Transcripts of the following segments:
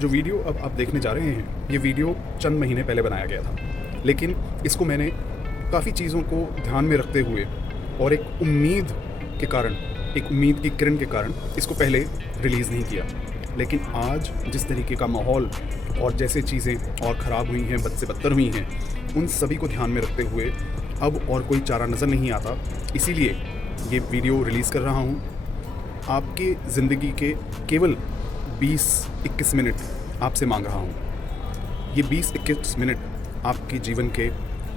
जो वीडियो अब आप देखने जा रहे हैं, ये वीडियो चंद महीने पहले बनाया गया था, लेकिन इसको मैंने काफ़ी चीज़ों को ध्यान में रखते हुए और एक उम्मीद के कारण, एक उम्मीद की किरण के कारण इसको पहले रिलीज़ नहीं किया। लेकिन आज जिस तरीके का माहौल और जैसे चीज़ें और ख़राब हुई हैं, बद से बदतर हुई हैं, उन सभी को ध्यान में रखते हुए अब और कोई चारा नज़र नहीं आता, इसीलिए ये वीडियो रिलीज़ कर रहा हूँ। आपके ज़िंदगी के केवल 20-21 मिनट आपसे मांग रहा हूँ। ये 20-21 मिनट आपके जीवन के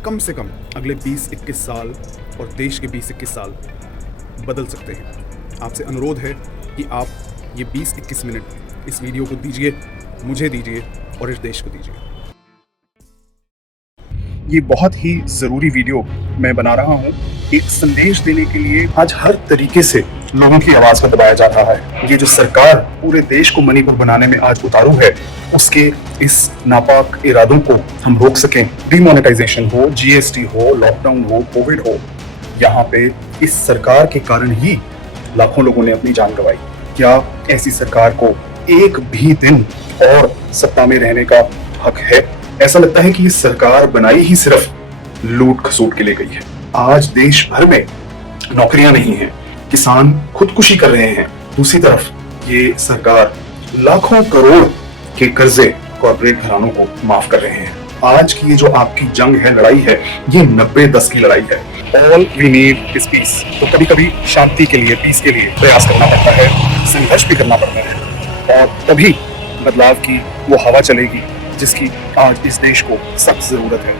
कम से कम अगले 20-21 साल और देश के 20-21 साल बदल सकते हैं। आपसे अनुरोध है कि आप ये 20-21 मिनट इस वीडियो को दीजिए, मुझे दीजिए और इस देश को दीजिए। ये बहुत ही ज़रूरी वीडियो मैं बना रहा हूँ एक संदेश देने के लिए। आज हर तरीके से लोगों की आवाज़ को दबाया जा रहा है। ये जो सरकार पूरे देश को मणिपुर बनाने में आज उतारू है, उसके इस नापाक इरादों को हम रोक सकें। डिमोनेटाइजेशन हो, जीएसटी हो, लॉकडाउन हो, कोविड हो, यहाँ पे इस सरकार के कारण ही लाखों लोगों ने अपनी जान गंवाई। क्या ऐसी सरकार को एक भी दिन और सत्ता में रहने का हक है? ऐसा लगता है कि ये सरकार बनाई ही सिर्फ लूट खसूट के लिए गई है। आज देश भर में नौकरियां नहीं है, किसान खुदकुशी कर रहे हैं। दूसरी तरफ ये सरकार लाखों करोड़ के कर्जे कॉर्पोरेट घरानों को माफ कर रहे हैं। आज की ये जो आपकी जंग है, लड़ाई है, ये 90-10 की लड़ाई है। All we need is peace. तो कभी कभी शांति के लिए, पीस के लिए प्रयास करना पड़ता है, संघर्ष भी करना पड़ता है, और तभी बदलाव की वो हवा चलेगी जिसकी आज इस देश को सख्त जरूरत है।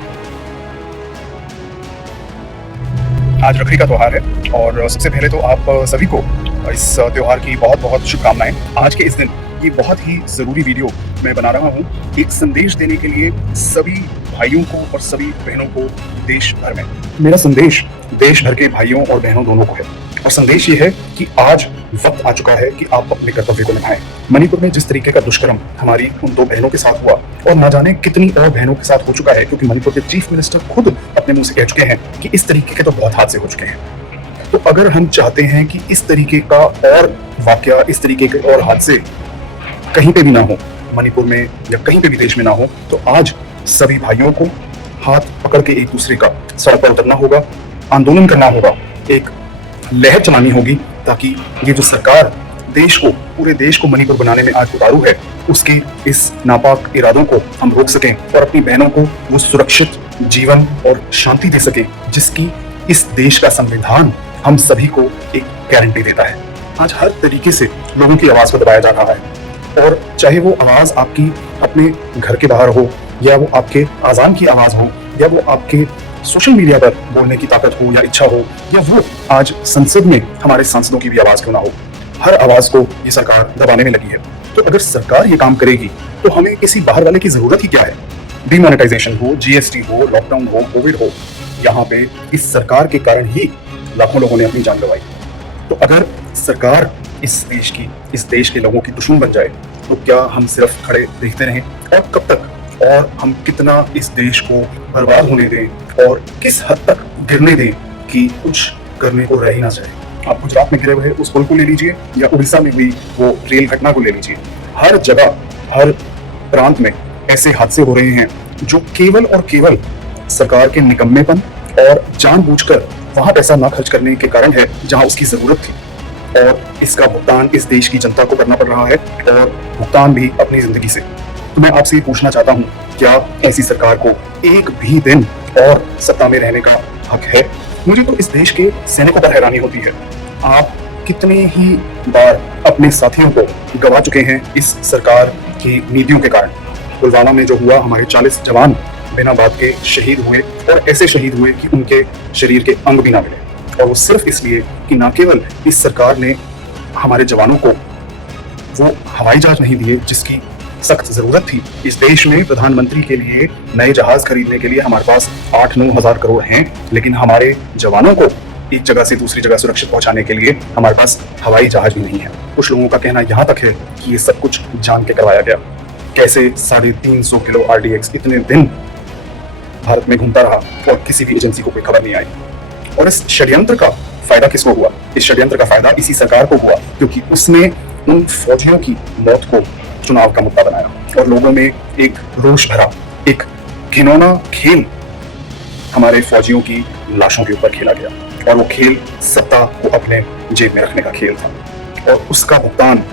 आज रखड़ी का त्योहार है और सबसे पहले तो आप सभी को इस त्योहार की बहुत बहुत शुभकामनाएं। आज के इस दिन ये बहुत ही ज़रूरी वीडियो मैं बना रहा हूँ एक संदेश देने के लिए सभी भाइयों को और सभी बहनों को देश भर में। मेरा संदेश देश भर के भाइयों और बहनों दोनों को है, और संदेश ये है कि आज वक्त आ चुका है कि आप अपने कर्तव्य को निभाएं। मणिपुर में जिस तरीके का दुष्कर्म हमारी उन 2 बहनों के साथ हुआ, और ना जाने कितनी और बहनों के साथ हो चुका है, क्योंकि मणिपुर के चीफ मिनिस्टर खुद अपने मुंह से कह चुके हैं कि इस तरीके के तो बहुत हादसे हो चुके हैं। तो अगर हम चाहते हैं कि इस तरीके का और वाकया, इस तरीके के और हादसे कहीं पे भी ना हो, मणिपुर में या कहीं पे भी देश में ना हो, तो आज सभी भाइयों को हाथ पकड़ के एक दूसरे का सड़क पर उतरना होगा, आंदोलन करना होगा, एक लहर चलानी होगी, ताकि ये जो सरकार देश को, पूरे देश को मणिपुर बनाने में आज उतारू है, उसके इस नापाक इरादों को हम रोक सकें और अपनी बहनों को वो सुरक्षित जीवन और शांति दे सकें जिसकी इस देश का संविधान हम सभी को एक गारंटी देता है। आज हर तरीके से लोगों की आवाज़ को दबाया जा रहा है, और चाहे वो आवाज़ आपकी अपने घर के बाहर हो, या वो आपके आज़ान की आवाज़ हो, या वो आपके सोशल मीडिया पर बोलने की ताकत हो या इच्छा हो, या वो आज संसद में हमारे सांसदों की भी आवाज़ क्यों ना हो, हर आवाज़ को ये सरकार दबाने में लगी है। तो अगर सरकार ये काम करेगी तो हमें किसी बाहर वाले की ज़रूरत ही क्या है? डिमोनेटाइजेशन हो, जीएसटी हो, लॉकडाउन हो, कोविड हो, यहाँ पे इस सरकार के कारण ही लाखों लोगों ने अपनी जान गंवाई। तो अगर सरकार इस देश के लोगों की दुश्मन बन जाए, तो क्या हम सिर्फ खड़े देखते रहें? और कब तक? और हम कितना इस देश को बर्बाद होने दें, और किस हद तक गिरने दें कि कुछ करने को रह ही ना जाए? आप गुजरात में गिरे हुए उस पुल को ले लीजिए, या उड़ीसा में हुई वो रेल घटना को ले लीजिए। हर जगह, हर प्रांत में ऐसे हादसे हो रहे हैं जो केवल और केवल सरकार के निकम्मेपन और जानबूझकर वहां पैसा ना खर्च करने के कारण है जहां उसकी जरूरत थी, और इसका भुगतान इस देश की जनता को करना पड़ रहा है, और भुगतान भी अपनी जिंदगी से। तो मैं आपसे ये पूछना चाहता हूँ, क्या ऐसी सरकार को एक भी दिन और सत्ता में रहने का हक है? मुझे तो इस देश के सैनिकों पर हैरानी होती है। आप कितने ही बार अपने साथियों को गंवा चुके हैं इस सरकार की नीतियों के कारण। पुलवामा में जो हुआ, हमारे 40 जवान बिना बात के शहीद हुए, और ऐसे शहीद हुए कि उनके शरीर के अंग भी ना मिले, और वो सिर्फ इसलिए कि न केवल इस सरकार ने हमारे जवानों को वो हवाई जहाज नहीं दिए जिसकी सख्त जरूरत थी। इस देश में प्रधानमंत्री के लिए नए जहाज खरीदने के लिए हमारे पास 8-9 हज़ार करोड़ हैं, लेकिन हमारे जवानों को एक जगह से दूसरी जगह सुरक्षित पहुंचाने के लिए हमारे पास हवाई जहाज भी नहीं है। कुछ लोगों का कहना यहाँ तक है कि ये सब कुछ जान के करवाया गया। कैसे 350 किलो RDX इतने दिन भारत में घूमता रहा और किसी भी एजेंसी को कोई खबर नहीं आई। और इस षड्यंत्र का फायदा किसको हुआ? इस षड्यंत्र का फायदा इसी सरकार को हुआ, क्योंकि उसने उन फौजियों की मौत को चुनाव का मुद्दा बनाया और लोगों में एक रोष भरा, एक घिनौना खेल हमारे फौजियों की लाशों के ऊपर खेला गया और वो खेल सत्ता को अपने जेब में रखने का खेल था और उसका भुगतान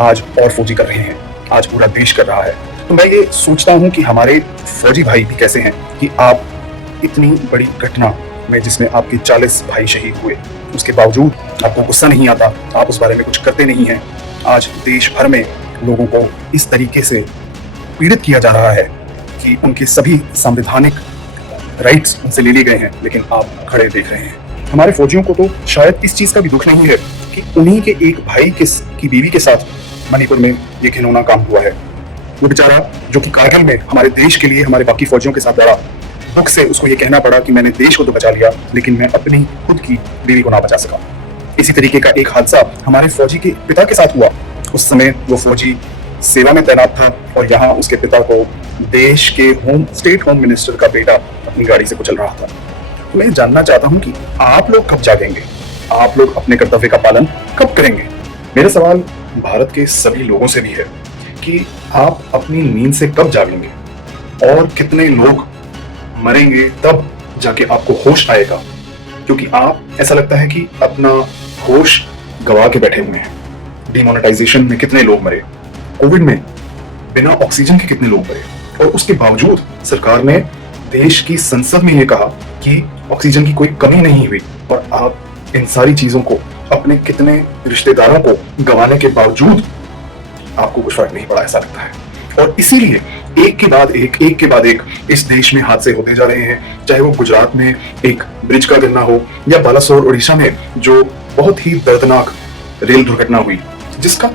आज और फौजी कर रहे हैं, आज पूरा देश कर रहा है। तो मैं ये सोचता हूँ कि हमारे फौजी भाई भी कैसे हैं कि आप इतनी बड़ी घटना में जिसमें आपके 40 भाई शहीद हुए, उसके बावजूद आपको गुस्सा नहीं आता, आप उस बारे में कुछ करते नहीं हैं। आज देश भर में लोगों को इस तरीके से पीड़ित किया जा रहा है कि उनके सभी संवैधानिक राइट्स उनसे ले लिए गए हैं, लेकिन आप खड़े देख रहे हैं। हमारे फौजियों को तो शायद इस चीज का भी दुख नहीं है कि उन्हीं के एक भाई की बीवी के साथ मणिपुर में ये घिनौना काम हुआ है। वो बेचारा जो कि कारगिल में हमारे देश के लिए हमारे बाकी फौजियों के साथ लड़ा, दुख से उसको ये कहना पड़ा कि मैंने देश को तो बचा लिया लेकिन मैं अपनी खुद की बीवी को ना बचा सका। इसी तरीके का एक हादसा हमारे फौजी के पिता के साथ हुआ। उस समय वो फौजी सेवा में तैनात था और यहाँ उसके पिता को देश के स्टेट होम मिनिस्टर का बेटा अपनी गाड़ी से कुचल रहा था। तो मैं जानना चाहता हूँ कि आप लोग कब जागेंगे, आप लोग अपने कर्तव्य का पालन कब करेंगे। मेरा सवाल भारत के सभी लोगों से भी है कि आप अपनी नींद से कब जागेंगे और कितने लोग मरेंगे तब जाके आपको होश आएगा, क्योंकि आप ऐसा लगता है कि अपना होश गवा के बैठे हुए हैं। डिमोनेटाइजेशन में कितने लोग मरे, कोविड में बिना ऑक्सीजन के कितने लोग मरे, और उसके बावजूद सरकार ने देश की संसद में ये कहा कि ऑक्सीजन की कोई कमी नहीं हुई, और आप इन सारी चीजों को अपने कितने रिश्तेदारों को गंवाने के बावजूद आपको कुछ फर्क नहीं पड़ा, ऐसा लगता है। और इसीलिए एक के बाद एक इस देश में हादसे होते जा रहे हैं, चाहे वो गुजरात में एक ब्रिज का गिरना हो या बालासोर उड़ीसा में जो बहुत ही दर्दनाक रेल दुर्घटना हुई, जिसका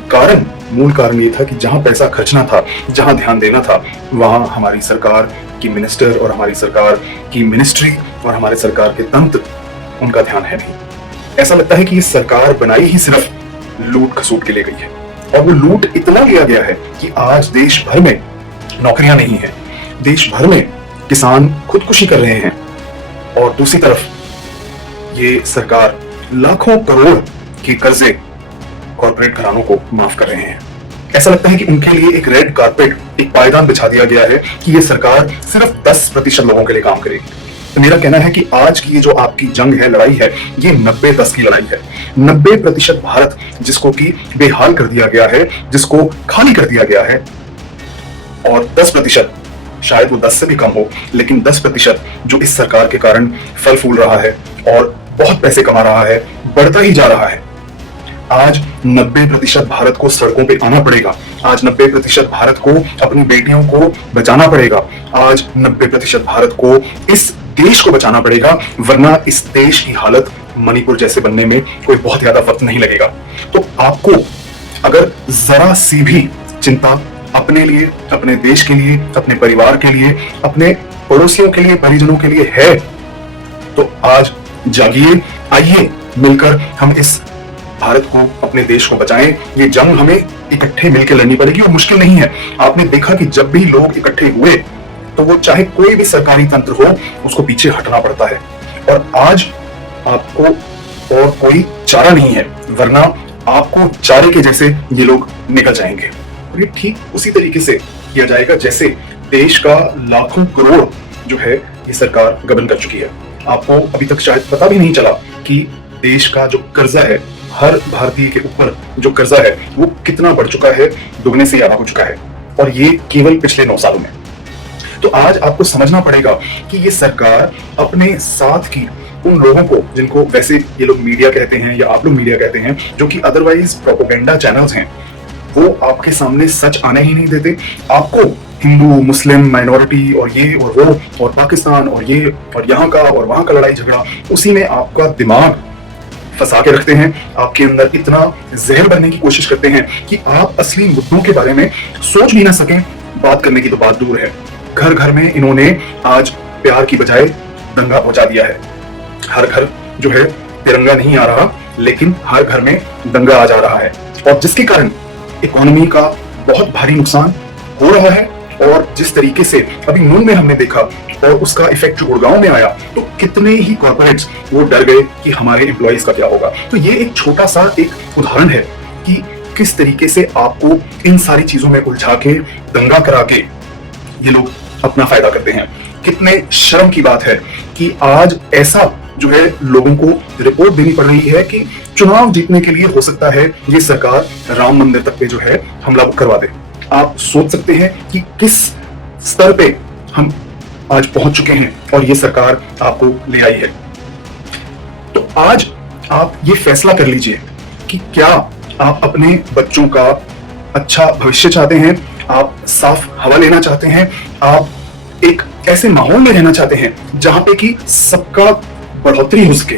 मूल कारण ये था कि जहां पैसा खर्चना था, जहां ध्यान देना था, वहां हमारी सरकार की मिनिस्टर और हमारी सरकार की मिनिस्ट्री और हमारे सरकार के तंत्र, उनका ध्यान है नहीं। ऐसा लगता है कि ये सरकार बनाई ही सिर्फ लूट खसूट के लिए गई है, और वो लूट इतना लिया गया है कि आज देश भर में नौकरियां नहीं है, देश भर में किसान खुदकुशी कर रहे हैं, और दूसरी तरफ ये सरकार लाखों करोड़ के कर्जे कॉर्पोरेट घरानों को माफ कर रहे हैं। ऐसा लगता है कि उनके लिए एक रेड कारपेट, एक पायदान बिछा दिया गया है कि ये सरकार सिर्फ 10% लोगों के लिए काम करेगी। तो मेरा कहना है कि आज की ये जो आपकी जंग है, लड़ाई है, ये 90-10 की लड़ाई है। 90% भारत जिसको कि बेहाल कर दिया गया है, जिसको खाली कर दिया गया है, और 10%, शायद वो 10 से भी कम हो, लेकिन 10% जो इस सरकार के कारण फल फूल रहा है और बहुत पैसे कमा रहा है, बढ़ता ही जा रहा है। आज 90% भारत को सड़कों पे आना पड़ेगा, आज 90% भारत को अपनी बेटियों को बचाना पड़ेगा, आज 90% भारत को इस देश को बचाना पड़ेगा, वरना इस देश की हालत मणिपुर जैसे बनने में कोई बहुत ज्यादा वक्त नहीं लगेगा। तो आपको अगर जरा सी भी चिंता अपने लिए, अपने देश के लिए, अपने परिवार के लिए, अपने पड़ोसियों के लिए, परिजनों के लिए है, तो आज जागिए, आइए मिलकर हम इस भारत को, अपने देश को बचाएं। ये जंग हमें इकट्ठे मिलकर लड़नी पड़ेगी, और मुश्किल नहीं है। आपने देखा कि जब भी लोग इकट्ठे हुए तो वो चाहे कोई भी सरकारी तंत्र हो, उसको पीछे हटना पड़ता है, और आज आपको और कोई चारा नहीं है, वरना आपको चारे के जैसे ये लोग निकल जाएंगे। और ये ठीक उसी तरीके से किया जाएगा जैसे देश का लाखों करोड़ जो है ये सरकार गबन कर चुकी है। आपको अभी तक शायद पता भी नहीं चला कि देश का जो कर्जा है, हर भारतीय के ऊपर जो कर्जा है, वो कितना बढ़ चुका है, दुगने से ज्यादा हो चुका है, और ये केवल पिछले 9 सालों में। तो आज आपको समझना पड़ेगा कि ये सरकार अपने साथ की उन लोगों को, जिनको वैसे ये लोग मीडिया कहते हैं या आप लोग मीडिया कहते हैं, जो कि अदरवाइज प्रोपेगेंडा चैनल्स हैं, वो आपके सामने सच आने ही नहीं देते। आपको हिंदू, मुस्लिम, माइनॉरिटी और ये और वो और पाकिस्तान और ये और यहाँ का और वहां का लड़ाई झगड़ा, उसी में आपका दिमाग फंसा के रखते हैं। आपके अंदर इतना जहर बनने की कोशिश करते हैं कि आप असली मुद्दों के बारे में सोच भी ना सकें। बात करने की तो बात दूर है। घर घर में इन्होंने आज प्यार की बजाय दंगा पहुंचा दिया है। हर घर जो है तिरंगा नहीं आ रहा, लेकिन हर घर में दंगा आ जा रहा है, और जिसके कारण इकोनॉमी का बहुत भारी नुकसान हो रहा है। और जिस तरीके से अभी नून में हमने देखा और उसका इफेक्ट जो गुड़गांव में आया, तो कितने ही कॉर्पोरेट्स वो डर गए कि हमारे एम्प्लॉइज का क्या होगा। तो ये एक छोटा सा एक उदाहरण है कि किस तरीके से आपको इन सारी चीजों में उलझा के, दंगा करा के ये लोग अपना फायदा करते हैं। कितने शर्म की बात है कि आज ऐसा जो है लोगों को रिपोर्ट देनी पड़ रही है कि चुनाव जीतने के लिए हो सकता है ये सरकार राम मंदिर तक पे जो है हमला करवा दे। आप सोच सकते हैं कि किस स्तर पे हम आज पहुंच चुके हैं और ये सरकार आपको ले आई है। तो आज आप ये फैसला कर लीजिए कि क्या आप अपने बच्चों का अच्छा भविष्य चाहते हैं, आप साफ हवा लेना चाहते हैं, आप एक ऐसे माहौल में रहना चाहते हैं जहां पे कि सबका बढ़ोतरी हो सके,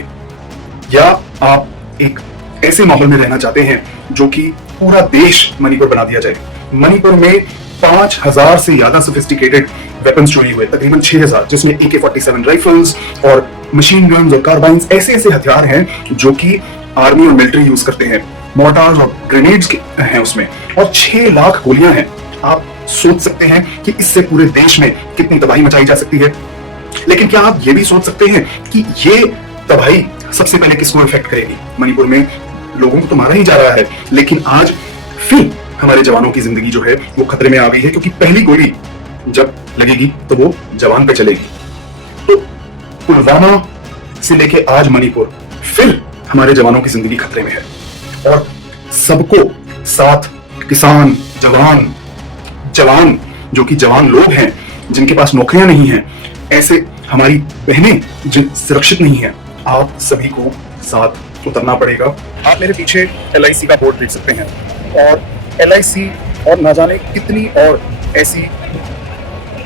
या आप एक ऐसे माहौल में रहना चाहते हैं जो कि पूरा देश मणिपुर बना दिया जाए। मणिपुर में 5000 से ज्यादा सोफिस्टिकेटेड वेपन्स चोरी हुए, तकरीबन 6000, जिसमें AK-47 राइफल्स और मशीन गन्स और कार्बाइन्स ऐसे ऐसे हथियार हैं जो कि आर्मी और मिलिट्री यूज करते हैं। मोर्टार्स और ग्रेनेड्स हैं उसमें, और 6 लाख गोलियां हैं। आप सोच सकते हैं कि इससे पूरे देश में कितनी तबाही मचाई जा सकती है। लेकिन क्या आप ये भी सोच सकते हैं कि ये तबाही सबसे पहले किसको इफेक्ट करेगी? मणिपुर में लोगों को तो मारा ही जा रहा है, लेकिन आज फिर हमारे जवानों की जिंदगी जो है वो खतरे में आ गई है, क्योंकि पहली गोली जब लगेगी तो वो जवान पे चलेगी। तो पुलवामा से लेके आज मणिपुर, फिर हमारे जवानों की जिंदगी खतरे में है। और सबको साथ, किसान, जवान जो कि जवान लोग हैं जिनके पास नौकरियां नहीं हैं, ऐसे हमारी बहनें जिन सुरक्षित नहीं है, आप सभी को साथ उतरना पड़ेगा। आप मेरे पीछे LIC का बोर्ड देख सकते हैं, और LIC और ना जाने कितनी और ऐसी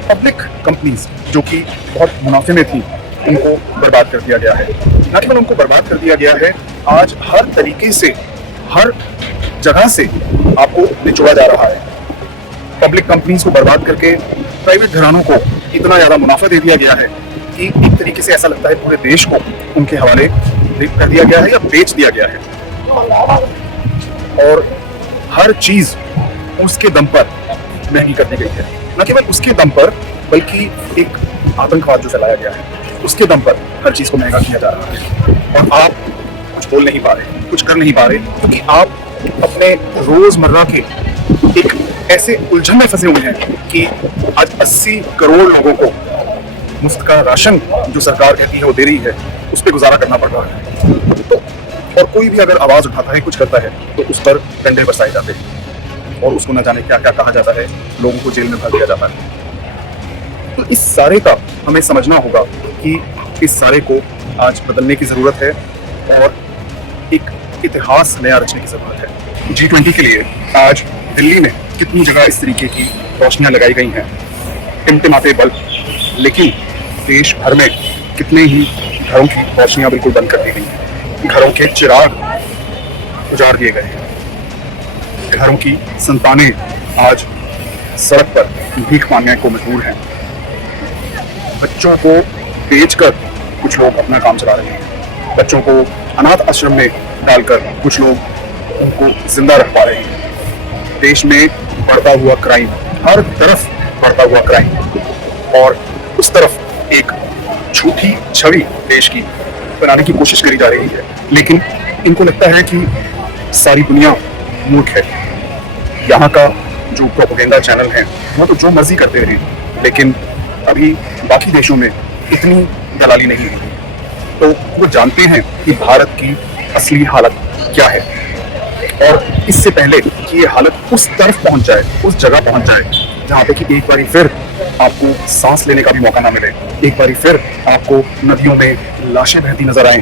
पब्लिक कंपनीज जो कि बहुत मुनाफे में थी, उनको बर्बाद कर दिया गया है। न केवल उनको बर्बाद कर दिया गया है, आज हर तरीके से, हर जगह से आपको निचोड़ा जा रहा है। पब्लिक कंपनीज को बर्बाद करके प्राइवेट घरानों को इतना ज्यादा मुनाफा दे दिया गया है कि एक तरीके से ऐसा लगता है पूरे देश को उनके हवाले कर दिया गया है या बेच दिया गया है। और हर चीज उसके दम पर महंगी कर दी गई है। न केवल उसके दम पर, बल्कि एक आतंकवाद जो फैलाया गया है उसके दम पर हर चीज को महंगा किया जा रहा है। और आप कुछ बोल नहीं पा रहे, कुछ कर नहीं पा रहे, क्योंकि आप अपने रोजमर्रा के एक ऐसे उलझन में फंसे हुए हैं कि आज 80 करोड़ लोगों को मुफ्त का राशन जो सरकार कहती है वो दे रही है, उस पर गुजारा करना पड़ रहा है। तो और कोई भी अगर आवाज उठाता है, कुछ करता है, तो उस पर डंडे बरसाए जाते हैं और उसको न जाने क्या क्या कहा जाता है, लोगों को जेल में भर दिया जाता है। तो इस सारे का हमें समझना होगा कि इस सारे को आज बदलने की जरूरत है और एक इतिहास नया रचने की जरूरत है। G20 के लिए आज दिल्ली में कितनी जगह इस तरीके की रोशनियां लगाई गई हैं, टिमटिमाते बल्ब, लेकिन देश भर में कितने ही घरों की रोशनियां बिल्कुल बंद कर दी गई हैं, घरों के चिराग उजाड़ दिए गए हैं, घरों की संतानें आज सड़क पर भीख मांगने को मजबूर हैं, बच्चों को बेचकर कुछ लोग अपना काम चला रहे हैं, बच्चों को अनाथ आश्रम में डालकर कुछ लोग उनको जिंदा रख पा रहे हैं। देश में बढ़ता हुआ क्राइम, हर तरफ बढ़ता हुआ क्राइम, और उस तरफ एक झूठी छवि देश की बनाने की कोशिश करी जा रही है। लेकिन इनको लगता है कि सारी दुनिया मूर्ख है। यहाँ का जो प्रोपेगेंडा चैनल है वो तो जो मर्जी करते रहे, लेकिन अभी बाकी देशों में इतनी दलाली नहीं है, तो वो जानते हैं कि भारत की असली हालत क्या है। और इससे पहले कि ये हालत उस तरफ पहुंच जाए, उस जगह पहुंच जाए जहाँ पे कि एक बारी फिर आपको सांस लेने का भी मौका ना मिले, एक बारी फिर आपको नदियों में लाशें बहती नजर आए,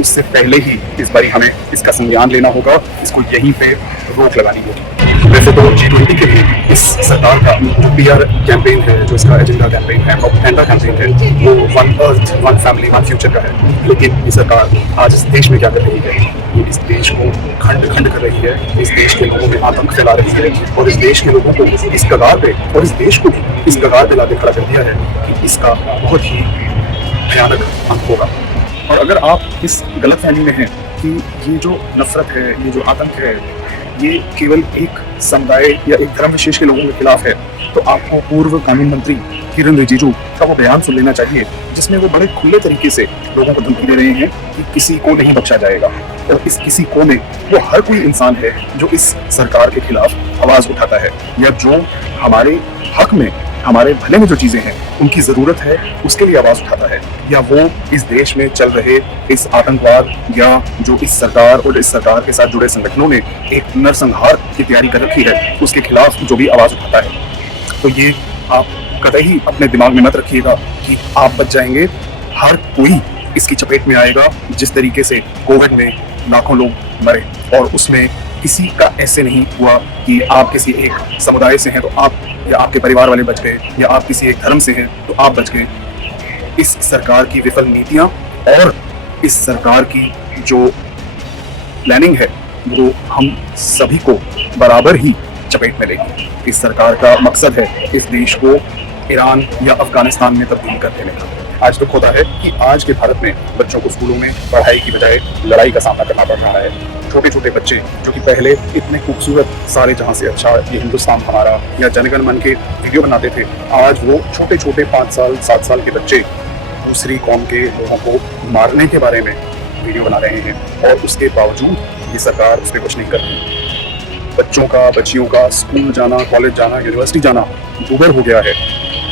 उससे पहले ही इस बारी हमें इसका संज्ञान लेना होगा, इसको यहीं पे रोक लगानी होगी। वैसे तो G20 के लिए इस सरकार का जो PR कैंपेन है, जो इसका एजेंडा कैंपेन है, प्रोपेगेंडा कैंपेन है, वो one earth, one family, one future का है। लेकिन ये सरकार आज इस देश में क्या कर रही है? ये इस देश को खंड खंड कर रही है, इस देश के लोगों में आतंक फैला रही है, और इस देश के लोगों को इस कगार पे, और इस देश को भी इस कगार पे लाके खड़ा कर दिया है कि इसका बहुत ही भयानक अंत होगा। और अगर आप इस गलतफहमी में हैं कि ये जो नफरत है, ये जो आतंक है, ये केवल एक समुदाय या एक धर्म विशेष के लोगों के खिलाफ है, तो आपको पूर्व कानून मंत्री किरण रिजिजू का वो बयान सुन लेना चाहिए, जिसमें वो बड़े खुले तरीके से लोगों को धमकी दे रहे हैं कि किसी को नहीं बख्शा जाएगा। और इस किसी को में वो हर कोई इंसान है जो इस सरकार के खिलाफ आवाज उठाता है, या जो हमारे हक में, हमारे भले में जो चीजें हैं उनकी जरूरत है उसके लिए आवाज उठाता है, या वो इस देश में चल रहे इस आतंकवाद या जो इस सरकार और इस सरकार के साथ जुड़े संगठनों ने एक नरसंहार की तैयारी कर रखी है उसके खिलाफ जो भी आवाज उठाता है। तो ये आप कतई अपने दिमाग में मत रखिएगा कि आप बच जाएंगे, हर कोई इसकी चपेट में आएगा। जिस तरीके से कोविड में लाखों लोग मरे और उसमें किसी का ऐसे नहीं हुआ कि आप किसी एक समुदाय से हैं तो आप या आपके परिवार वाले बच गए, या आप किसी एक धर्म से हैं तो आप बच गए। इस सरकार की विफल नीतियां और इस सरकार की जो प्लानिंग है वो हम सभी को बराबर ही चपेट में लेगी। इस सरकार का मकसद है इस देश को ईरान या अफगानिस्तान में तब्दील कर देने का। आज दुख होता है कि आज के भारत में बच्चों को स्कूलों में पढ़ाई की बजाय लड़ाई का सामना करना पड़ रहा है। छोटे छोटे बच्चे जो कि पहले इतने खूबसूरत सारे जहां से अच्छा ये हिंदुस्तान हमारा या जनगण मन के वीडियो बनाते थे, आज वो छोटे छोटे 5 साल 7 साल के बच्चे दूसरी कौम के लोगों को मारने के बारे में वीडियो बना रहे हैं, और उसके बावजूद ये सरकार उस पर कुछ नहीं कर रही। बच्चों का, बच्चियों का स्कूल जाना, कॉलेज जाना, यूनिवर्सिटी जाना दूभर हो गया है।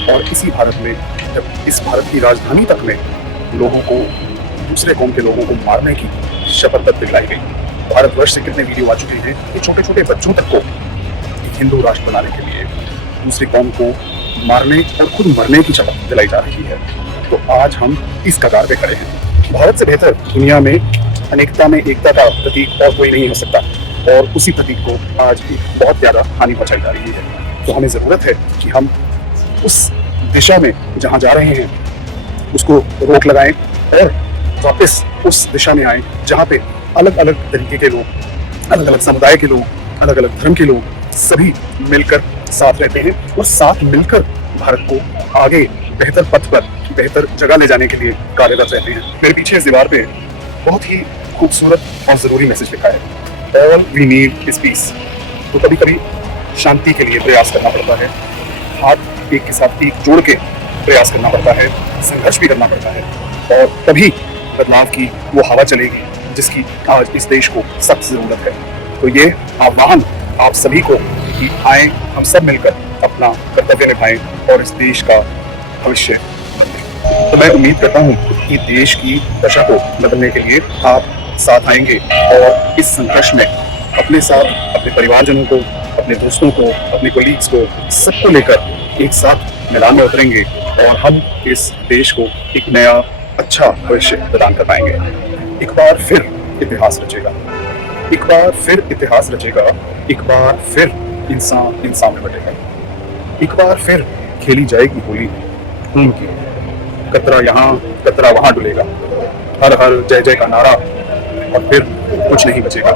और इसी भारत में, जब इस भारत की राजधानी तक में लोगों को, दूसरे कौम के लोगों को मारने की शपथ तक दिलाई गई। भारतवर्ष से कितने वीडियो आ चुके हैं कि छोटे छोटे बच्चों तक को एक हिंदू राष्ट्र बनाने के लिए दूसरी कौम को मारने और खुद मरने की शपथ दिलाई जा रही है। तो आज हम इस कगार पे खड़े हैं। भारत से बेहतर दुनिया में अनेकता में एकता का प्रतीक और कोई नहीं हो सकता, और उसी प्रतीक को आज बहुत ज्यादा हानि पहुंचाई जा रही है। तो हमें जरूरत है कि हम उस दिशा में जहां जा रहे हैं उसको रोक लगाएं और वापस उस दिशा में आए जहां पे अलग अलग तरीके के लोग, अलग अलग समुदाय के लोग, अलग अलग धर्म के लोग सभी मिलकर साथ रहते हैं और साथ मिलकर भारत को आगे बेहतर पथ पर, बेहतर जगह ले जाने के लिए कार्यरत रहते हैं। मेरे पीछे इस दीवार पे बहुत ही खूबसूरत और जरूरी मैसेज लिखा है, all we need is peace. तो कभी कभी शांति के लिए प्रयास करना पड़ता है, हाथ एक के साथ एक जोड़ के प्रयास करना पड़ता है, संघर्ष भी करना पड़ता है, और तभी बदलाव की वो हवा चलेगी जिसकी आज इस देश को सख्त जरूरत है। तो ये आह्वान आप सभी को कि आए हम सब मिलकर अपना कर्तव्य निभाएं और इस देश का भविष्य बदलें। तो मैं उम्मीद करता हूँ कि देश की दशा को बदलने के लिए आप साथ आएंगे और इस संघर्ष में अपने साथ, अपने परिवारजनों को, अपने दोस्तों को, अपने कोलीग्स को, सबको लेकर एक साथ मैदान में उतरेंगे और हम इस देश को एक नया अच्छा भविष्य प्रदान कर पाएंगे। एक बार फिर इतिहास रचेगा, एक बार फिर इतिहास रचेगा, एक बार फिर इंसान इंसान में बटेगा, एक बार फिर खेली जाएगी होली खून की, कतरा यहाँ कतरा वहां डुलेगा, हर हर जय जय का नारा, और फिर कुछ नहीं बचेगा।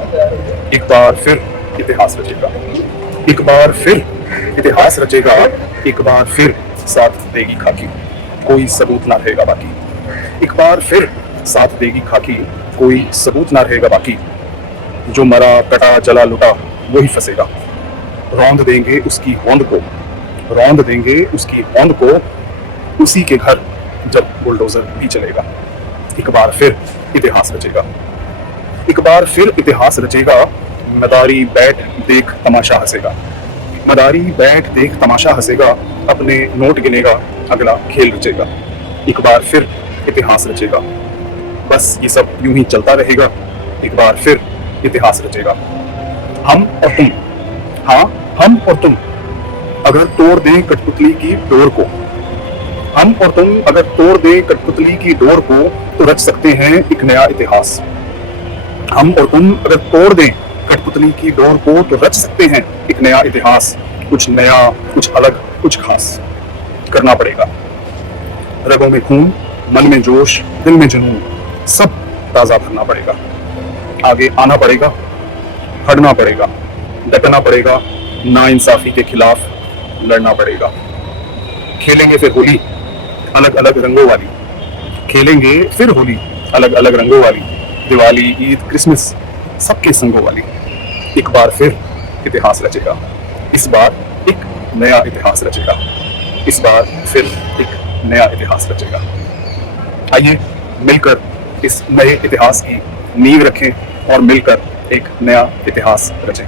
एक बार फिर इतिहास रचेगा, एक बार फिर इतिहास रचेगा, एक बार फिर साथ देगी खाकी, कोई सबूत ना रहेगा बाकी। एक बार फिर साथ देगी खाकी, कोई सबूत ना रहेगा बाकी। जो मरा कटा जला लुटा वही फंसेगा, रौंद देंगे उसकी होंद को, रौंद देंगे उसकी होंद को, उसी के घर जब बुलडोजर भी चलेगा। एक बार फिर इतिहास रचेगा, एक बार फिर इतिहास रचेगा, मदारी बैठ देख तमाशा हंसेगा, मदारी बैठ देख तमाशा हंसेगा, अपने नोट गिनेगा अगला खेल रचेगा। एक बार फिर इतिहास रचेगा, बस ये सब यूं ही चलता रहेगा, एक बार फिर इतिहास रचेगा। हम और तुम, हाँ हम और तुम अगर तोड़ दें कठपुतली की डोर को, हम और तुम अगर तोड़ दें कठपुतली की डोर को, तो रच सकते हैं एक नया इतिहास। हम और तुम अगर तोड़ दें कठपुतली की डोर को, तो रच सकते हैं एक नया इतिहास। कुछ नया, कुछ अलग, कुछ खास करना पड़ेगा। रगों में खून, मन में जोश, दिल में जुनून, सब ताजा भरना पड़ेगा। आगे आना पड़ेगा, हटना पड़ेगा, डटना पड़ेगा, नाइंसाफी के खिलाफ लड़ना पड़ेगा। खेलेंगे फिर होली अलग अलग रंगों वाली, खेलेंगे फिर होली अलग अलग रंगों वाली, दिवाली, ईद, क्रिसमस सबके संगों वाली। एक बार फिर इतिहास रचेगा। इस बार एक नया इतिहास रचेगा। इस बार फिर एक नया इतिहास रचेगा। आइए मिलकर इस नए इतिहास की नींव रखें और मिलकर एक नया इतिहास रचें।